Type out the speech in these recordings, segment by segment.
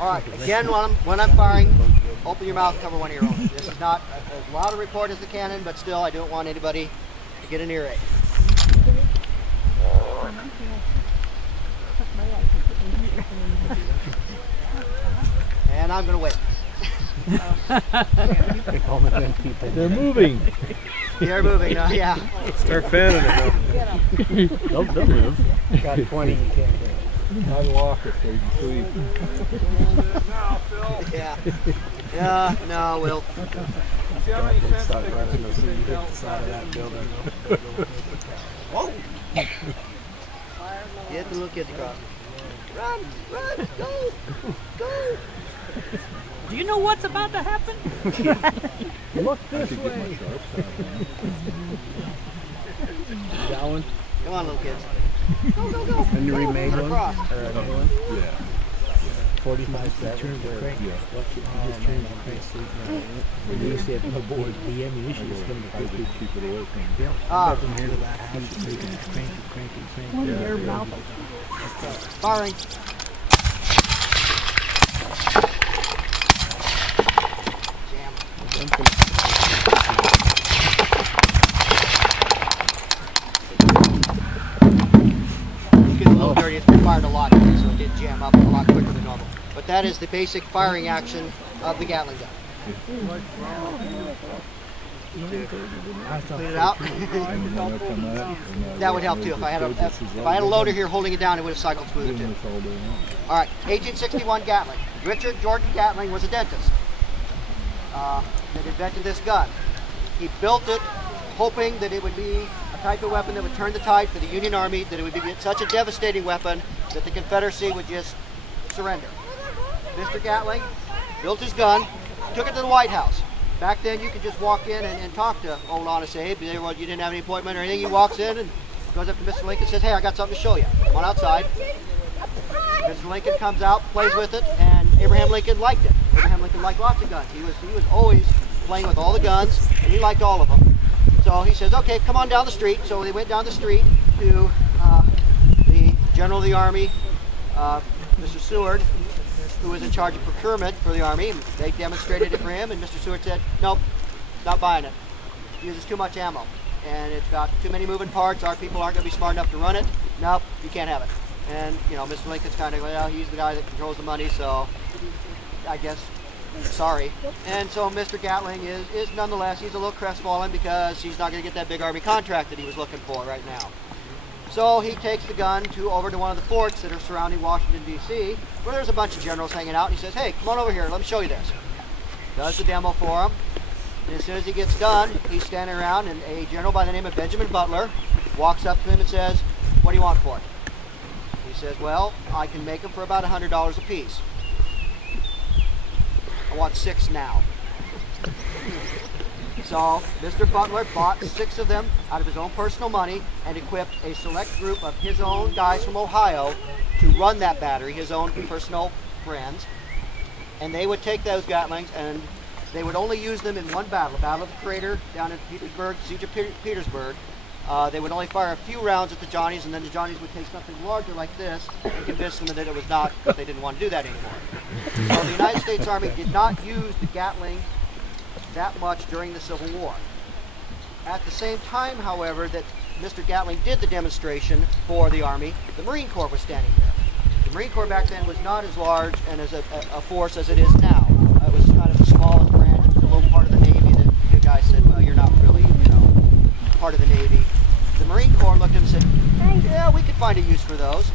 All right, again, when I'm firing, open your mouth, cover one of your own. This is not as loud a report as the cannon, but still, I don't want anybody to get an earache. And I'm going to wait. They're moving. They're moving, yeah. Start fanning it now. They'll move. Got 20, you can't do it. Unlock it so you can sleep. Yeah. Yeah, no, we'll. See how many fences they can see the side of that building. Whoa! Get the little kids across. Run! Run! Go! Go! Do you know what's about to happen? Look this way. That one? Come on, little kids. Go, go, go! And you remade one? Across. Or a new one? Yeah. 45-7. Turn the crank. Yeah. You just turn the crank sleep now. When you see it on the board, the ammunition is going to I just keep it away from you. from here to that house, you can crank and crank and crank. One of your mouth. Firing. It's a little dirty. It's been fired a lot, so it did jam up a lot quicker than normal. But that is the basic firing action of the Gatling gun. Clean it out. That would help too. If I had a loader here holding it down, it would have cycled smoother too. All right, 1861 Gatling. Richard Jordan Gatling was a dentist that invented this gun. He built it hoping that it would be a type of weapon that would turn the tide for the Union Army, that it would be such a devastating weapon that the Confederacy would just surrender. Mr. Gatling built his gun, took it to the White House. Back then, you could just walk in and talk to old Honest Abe. You didn't have any appointment or anything. He walks in and goes up to Mr. Lincoln and says, "Hey, I got something to show you. Come on outside." Mr. Lincoln comes out, plays with it, and Abraham Lincoln liked it. Abraham Lincoln liked lots of guns. He was always playing with all the guns, and he liked all of them. So he says, "Okay, come on down the street." So they went down the street to the General of the Army, Mr. Seward, who was in charge of procurement for the Army. They demonstrated it for him, and Mr. Seward said, "Nope, not buying it. It uses too much ammo, and it's got too many moving parts. Our people aren't going to be smart enough to run it. Nope, you can't have it." And, you know, Mr. Lincoln's kind of, well, he's the guy that controls the money, so I guess, sorry. And so Mr. Gatling is nonetheless, he's a little crestfallen because he's not going to get that big Army contract that he was looking for right now. So he takes the gun over to one of the forts that are surrounding Washington, D.C., where there's a bunch of generals hanging out, and he says, "Hey, come on over here, let me show you this." Does the demo for him, and as soon as he gets done, he's standing around, and a general by the name of Benjamin Butler walks up to him and says, "What do you want for it?" He says, "Well, I can make them for about $100 a piece. I want 6 now." So Mr. Butler bought 6 of them out of his own personal money and equipped a select group of his own guys from Ohio to run that battery, his own personal friends. And they would take those Gatlings and they would only use them in one battle, Battle of the Crater down in Petersburg, Siege of Petersburg. They would only fire a few rounds at the Johnnies, and then the Johnnies would take something larger like this and convince them that it was not, that they didn't want to do that anymore. So the United States Army did not use the Gatling that much during the Civil War. At the same time, however, that Mr. Gatling did the demonstration for the Army, the Marine Corps was standing there. The Marine Corps back then was not as large and as a force as it is now. It was kind of the smallest branch. It was a little part of the Navy that you guys said, "Well, you're not really, you know, part of the Navy." The Marine Corps looked at him and said, "Yeah, we could find a use for those."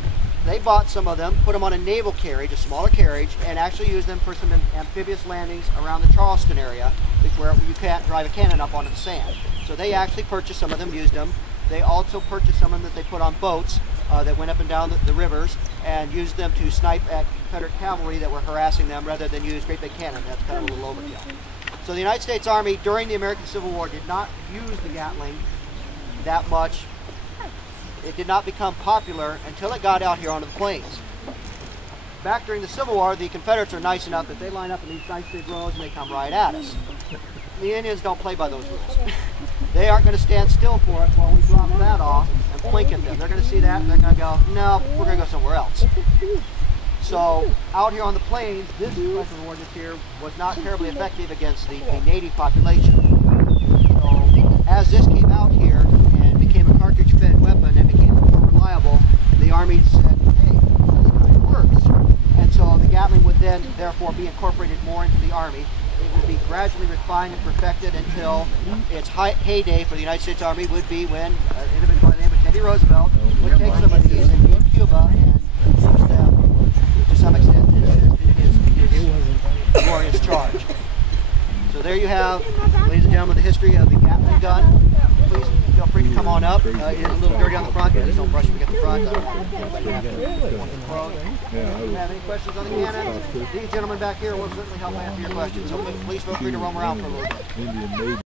They bought some of them, put them on a naval carriage, a smaller carriage, and actually used them for some amphibious landings around the Charleston area, where you can't drive a cannon up onto the sand. So they actually purchased some of them, used them. They also purchased some of them that they put on boats that went up and down the rivers and used them to snipe at Confederate cavalry that were harassing them rather than use great big cannon. That's kind of a little overkill. So the United States Army during the American Civil War did not use the Gatling that much. It did not become popular until it got out here onto the plains. Back during the Civil War, the Confederates are nice enough that they line up in these nice big rows and they come right at us. The Indians don't play by those rules. They aren't going to stand still for us while we drop that off and blink at them. They're going to see that and they're going to go, no, we're going to go somewhere else. So out here on the plains, this weapon of ordnance here was not terribly effective against the native population. So as this came out here and became a cartridge-fed weapon and became more reliable, the Army said, hey, this kind of works. And so the Gatling would then therefore be incorporated more into the Army. It would be gradually refined and perfected until its heyday for the United States Army would be when an individual by the name of Teddy Roosevelt would take some of these and be in Cuba and use them to some extent in his glorious charge. So there you have, ladies and gentlemen, the history of the Gatling gun. Please feel free to come on up. It is a little dirty on the front. Please don't brush it against the front. I don't want anybody to have to If you have any questions on the cannon, these gentlemen back here will certainly help answer your questions. So please feel free to roam around for a little bit.